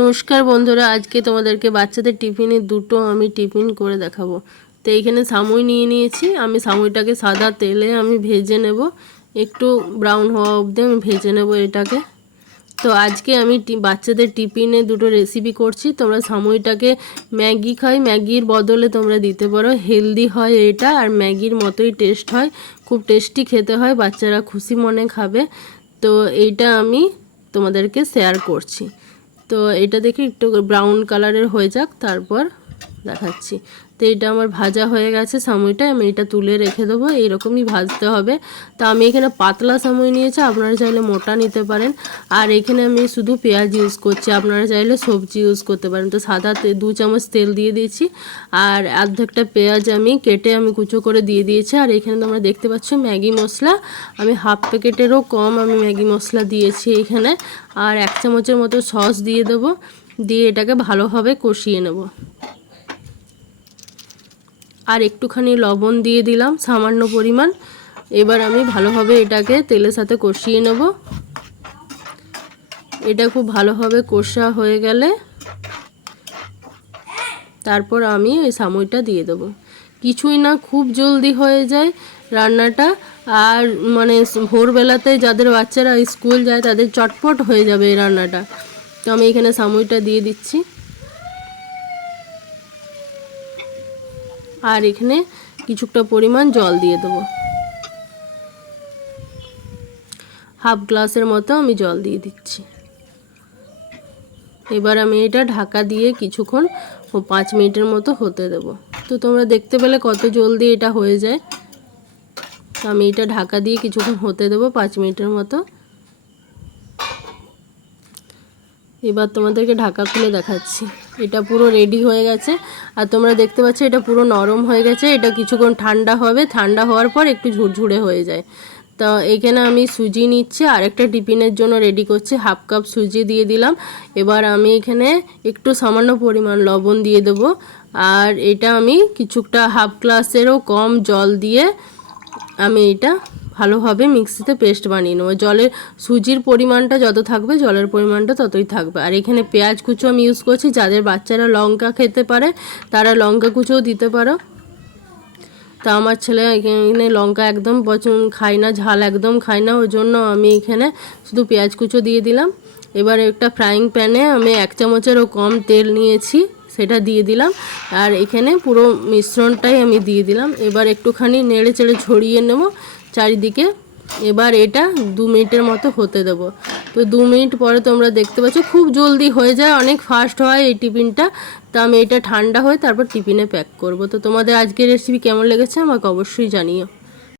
নমস্কার বন্ধুরা, আজকে তোমাদেরকে বাচ্চাদের টিফিনে দুটো আমি টিফিন করে দেখাবো। তো এইখানে সামুই নিয়ে নিয়েছি, আমি সামুইটাকে সাদা তেলে আমি ভেজে নেব। একটু ব্রাউন হওয়া অবধি আমি ভেজে নেব এটাকে। তো আজকে আমি বাচ্চাদের টিফিনে দুটো রেসিপি করছি, তোমরা সামুইটাকে ম্যাগি খাই, ম্যাগির বদলে তোমরা দিতে পারো। হেলদি হয় এটা আর ম্যাগির মতোই টেস্ট হয়, খুব টেস্টি খেতে হয়, বাচ্চারা খুশি মনে খাবে। তো এইটা আমি তোমাদেরকে শেয়ার করছি। তো এটা দেখি একটু ব্রাউন কালারের হয়ে যাক তারপর দেখাচ্ছি। তো এটা আমার ভাজা হয়ে গেছে সামুইটা আমি এটা তুলে রেখে দেবো, এইরকমই ভাজতে হবে। তো আমি এখানে পাতলা সামুই নিয়েছি, আপনারা চাইলে মোটা নিতে পারেন। আর এখানে আমি শুধু পেঁয়াজ ইউজ করছি, আপনারা চাইলে সবজি ইউজ করতে পারেন। তো সাদা দু চামচ তেল দিয়ে দিয়েছি, আর অর্ধেকটা পেঁয়াজ আমি কেটে আমি কুচো করে দিয়ে দিয়েছি। আর এখানে তোমরা দেখতে পাচ্ছ ম্যাগি মশলা, আমি হাফ প্যাকেটেরও কম আমি ম্যাগি মশলা দিয়েছি এখানে। আর এক চামচের মতো সস দিয়ে দেবো, দিয়ে এটাকে ভালোভাবে কষিয়ে নেব। আর একটুখানি লবণ দিয়ে দিলাম, সামান্য পরিমাণ। এবার আমি ভালোভাবে এটাকে তেলের সাথে কষিয়ে নেব। এটা খুব ভালোভাবে কষা হয়ে গেলে তারপর আমি ওই সামুইটা দিয়ে দেবো। কিছুই না, খুব জলদি হয়ে যায় রান্নাটা। আর মানে ভোরবেলাতে যাদের বাচ্চারা স্কুল যায়, তাদের চটপট হয়ে যাবে এই রান্নাটা। তো আমি এখানে সামুইটা দিয়ে দিচ্ছি। আর এখানে কিছুটা পরিমাণ জল দিয়ে দেবো। হাফ গ্লাসের মতো আমি জল দিয়ে দিচ্ছি। এবার আমি এটা ঢাকা দিয়ে কিছুক্ষণ ও পাঁচ মিনিটের মতো হতে দেবো। তো তোমরা দেখতে পেলে কত জলদি এটা হয়ে যায়। আমি এটা ঢাকা দিয়ে কিছুক্ষণ হতে দেবো পাঁচ মিনিটের মতো। এবার তোমাদেরকে ঢাকা খুলে দেখাচ্ছি। এটা পুরো রেডি হয়ে গেছে। আর তোমরা দেখতে পাচ্ছ, এটা পুরো নরম হয়ে গেছে। এটা কিছুক্ষণ ঠান্ডা হবে। ঠান্ডা হওয়ার পর একটু ঝুরঝুরে হয়ে যায়। তো এখানে আমি সুজি নিচ্ছি। আরেকটা টিফিনের জন্য রেডি করছি। হাফ কাপ সুজি দিয়ে দিলাম। এবার আমি এখানে একটু সামান্য পরিমাণ লবণ দিয়ে দেবো। আর এটা আমি কিছুটা হাফ গ্লাসেরও কম জল দিয়ে আমি এটা ভালোভাবে মিক্সিতে পেস্ট বানিয়ে নেব। জলের সুজির পরিমাণটা যত থাকবে, জলের পরিমাণটা ততই থাকবে। আর এখানে পেঁয়াজ কুচো আমি ইউজ করছি, যাদের বাচ্চারা লঙ্কা খেতে পারে, তারা লঙ্কা কুচোও দিতে পারো। তা আমার ছেলে এখানে লঙ্কা একদম পছন্দ খায় না, ঝাল একদম খায় না ওই জন্য আমি এখানে শুধু পেঁয়াজ কুচো দিয়ে দিলাম। এবার একটা ফ্রাইং প্যানে আমি এক চামচেরও কম তেল নিয়েছি, সেটা দিয়ে দিলাম। আর এখানে পুরো মিশ্রণটাই আমি দিয়ে দিলাম। এবার একটুখানি নেড়ে চেড়ে ছড়িয়ে নেব। চারিদিকে। এবার এটা দু মিনিটের মতো হতে দেব। তো দু মিনিট পরে তোমরা দেখতে পাচ্ছ, খুব জলদি হয়ে যায়, অনেক ফাস্ট হয় এই টিফিনটা। তো আমি এটা ঠান্ডা হয়ে তারপর টিফিনে প্যাক করব। তো তোমাদের আজকের রেসিপি কেমন লেগেছে আমাকে অবশ্যই জানিও।